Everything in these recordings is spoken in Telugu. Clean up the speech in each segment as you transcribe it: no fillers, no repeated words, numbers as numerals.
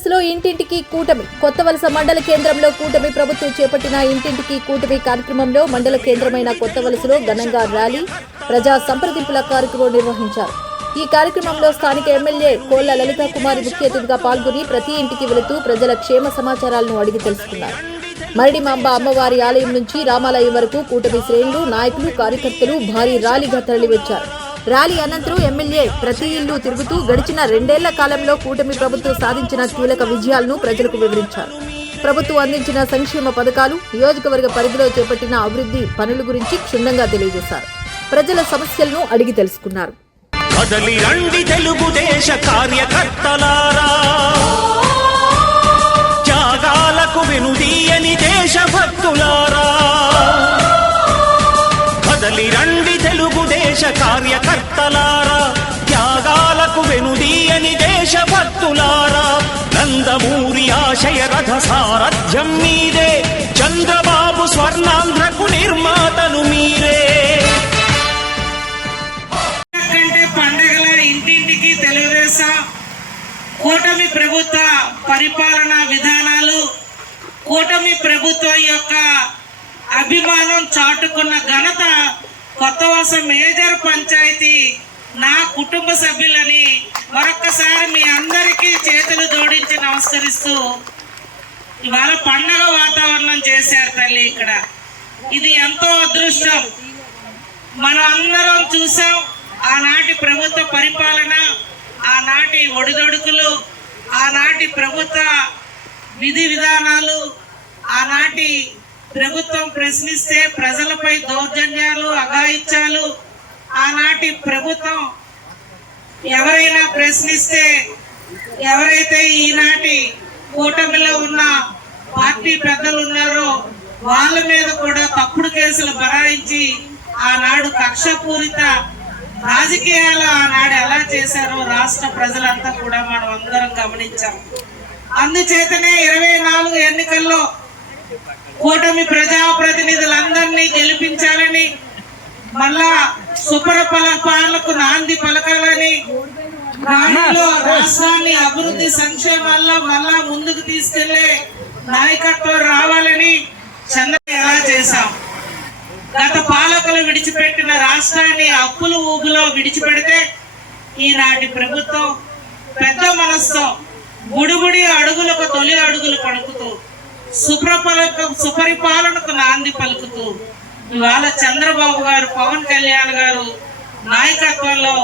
వలసలో ఇంటింటికి కూటమి. కొత్త వలస మండల కేంద్రంలో కూటమి ప్రభుత్వం చేపట్టిన ఇంటింటికి కూటమి కార్యక్రమంలో మండల కేంద్రమైన కొత్త వలసలో ఘనంగా ర్యాలీ, ప్రజా సంప్రదింపుల కార్యక్రమం నిర్వహించారు. ఈ కార్యక్రమంలో స్థానిక ఎమ్మెల్యే కోళ్ల లలితా కుమారి ముఖ్య అతిథిగా పాల్గొని ప్రతి ఇంటికి వెళుతూ ప్రజల క్షేమ సమాచారాలను అడిగి తెలుసుకున్నారు. మరిడిమాంబ అమ్మవారి ఆలయం నుంచి రామాలయం వరకు కూటమి శ్రేణులు, నాయకులు, కార్యకర్తలు భారీ ర్యాలీగా తరలివచ్చారు. ర్యాలీ అనంతరం ఎమ్మెల్యే ప్రతి ఇల్లు తిరుగుతూ గడిచిన 2 ఏళ్ల కాలంలో కూటమి ప్రభుత్వం సాధించిన కీలక విజయాలను ప్రజలకు వివరించారు. ప్రభుత్వం అందించిన సంక్షేమ పథకాలు, నియోజకవర్గ పరిధిలో చేపట్టిన అభివృద్ధి పనుల గురించి క్షుణ్ణంగా తెలియజేశారు. ప్రజల సమస్యలను అడిగి తెలుసుకున్నారు. కదలి రండి తెలుగుదేశ కార్యకర్తలారా, త్యాగాలకు వెనుదీయని దేశభక్తులారా. కదలి రండి తెలుగుదేశ కార్యకర్తలారా, త్యాగాలకు వెనుదీయని దేశభక్తులారా. నందమూరి ఆశయ రథ సారథ్యం మీదే, చంద్రబాబు స్వర్ణాంధ్రకు నిర్మాతలు మీరే. ఇంటింటికి తెలుగుదేశం కూటమి ప్రభుత్వ పరిపాలనా విధానాలు, కూటమి ప్రభుత్వం యొక్క అభిమానం చాటుకున్న ఘనత కొత్త వలస మేజర్ పంచాయతీ నా కుటుంబ సభ్యులని మరొక్కసారి మీ అందరికీ చేతులు జోడించి నమస్కరిస్తూ, ఇవాళ పండగ వాతావరణం చేశారు తల్లి. ఇక్కడ ఇది ఎంతో అదృష్టం. మనం అందరం చూసాం ఆనాటి ప్రభుత్వ పరిపాలన, ఆనాటి ఒడిదొడుకులు, ఆనాటి ప్రభుత్వ విధి విధానాలు, ఆనాటి ప్రభుత్వం ప్రశ్నిస్తే ప్రజలపై దౌర్జన్యాలు, అఘాయిత్యాలు, ఆనాటి ప్రభుత్వం ఎవరైనా ప్రశ్నిస్తే ఎవరైతే ఈనాటి కూటమిలో ఉన్న పార్టీ పెద్దలు ఉన్నారో వాళ్ళ మీద కూడా తప్పుడు కేసులు బనాయించి ఆనాడు కక్షపూరిత రాజకీయాలు ఆనాడు ఎలా చేశారో రాష్ట్ర ప్రజలంతా కూడా మనం అందరం గమనించాం. అందుచేతనే 24 ఎన్నికల్లో కూటమి ప్రజాప్రతినిధులందరినీ గెలిపించాలని, మళ్ళా సుపరిపాలనకు నాంది పలకాలని, రాష్ట్రాన్ని అభివృద్ధి సంక్షేమాల్లో మళ్ళా ముందుకు తీసుకెళ్లే నాయకత్వం రావాలని ఎలా చేశాం. గత పాలకులు విడిచిపెట్టిన రాష్ట్రాన్ని అప్పుల ఊబిలో విడిచిపెడితే ఈనాటి ప్రభుత్వం పెద్ద మనస్సుతో గుడిగుడి అడుగులకు తొలి అడుగులు పలుకుతూ సుపరిపాలనకు నాంది పలుకుతూ ఇవాళ చంద్రబాబు గారు, పవన్ కళ్యాణ్ గారు నాయకత్వంలో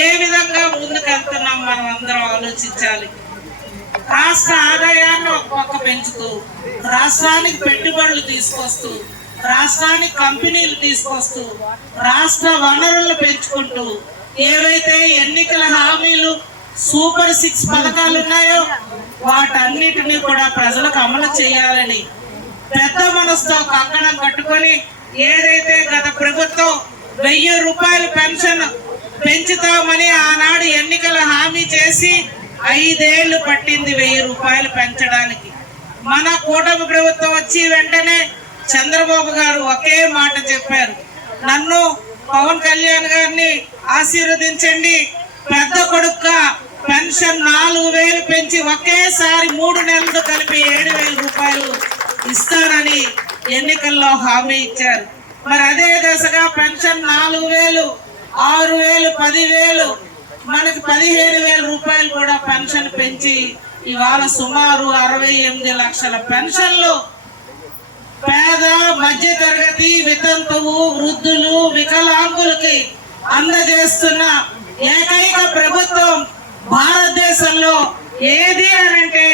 ఏ విధంగా ముందుకెళ్తున్నాం మనం అందరం ఆలోచించాలి. రాష్ట్ర ఆదాయాన్ని ఒక పక్క పెంచుతూ, రాష్ట్రానికి పెట్టుబడులు తీసుకొస్తూ, రాష్ట్రానికి కంపెనీలు తీసుకొస్తూ, రాష్ట్ర వనరులను పెంచుకుంటూ, ఏవైతే ఎన్నికల హామీలు సూపర్ 6 పథకాలు ఉన్నాయో వాటన్నిటినీ కూడా ప్రజలకు అమలు చేయాలని పెద్ద మనసుతో కంకణం కట్టుకొని, ఏదైతే గత ప్రభుత్వం 1000 రూపాయల పెన్షన్ పెంచుతామని ఆనాడు ఎన్నికల హామీ చేసి 5 ఏళ్లు పట్టింది 1000 రూపాయలు పెంచడానికి. మన కూటమి ప్రభుత్వం వచ్చి వెంటనే చంద్రబాబు గారు ఒకే మాట చెప్పారు, నన్ను పవన్ కళ్యాణ్ గారిని ఆశీర్వదించండి, పెద్ద కొడుకు పెన్షన్ 4000 పెంచి ఒకేసారి 3 నెలలు కలిపి 7000 రూపాయలు ఇస్తానని ఎన్నికల్లో హామీ ఇచ్చారు. మరి అదే దశగా పెన్షన్ 4000, 6000, 10,000, మనకి 15,000 రూపాయలు కూడా పెన్షన్ పెంచి ఇవాళ సుమారు 68 లక్షల పెన్షన్లు పేద, మధ్య తరగతి, వితంతువు, వృద్ధులు, వికలాంగులకి అందజేస్తున్న ఏకైక ప్రభుత్వం భారతదేశంలో ఏది అనంటే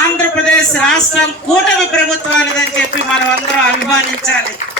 ఆంధ్రప్రదేశ్ రాష్ట్రం కూటమి ప్రభుత్వానిదని చెప్పి మనం అందరం అభిమానించాలి.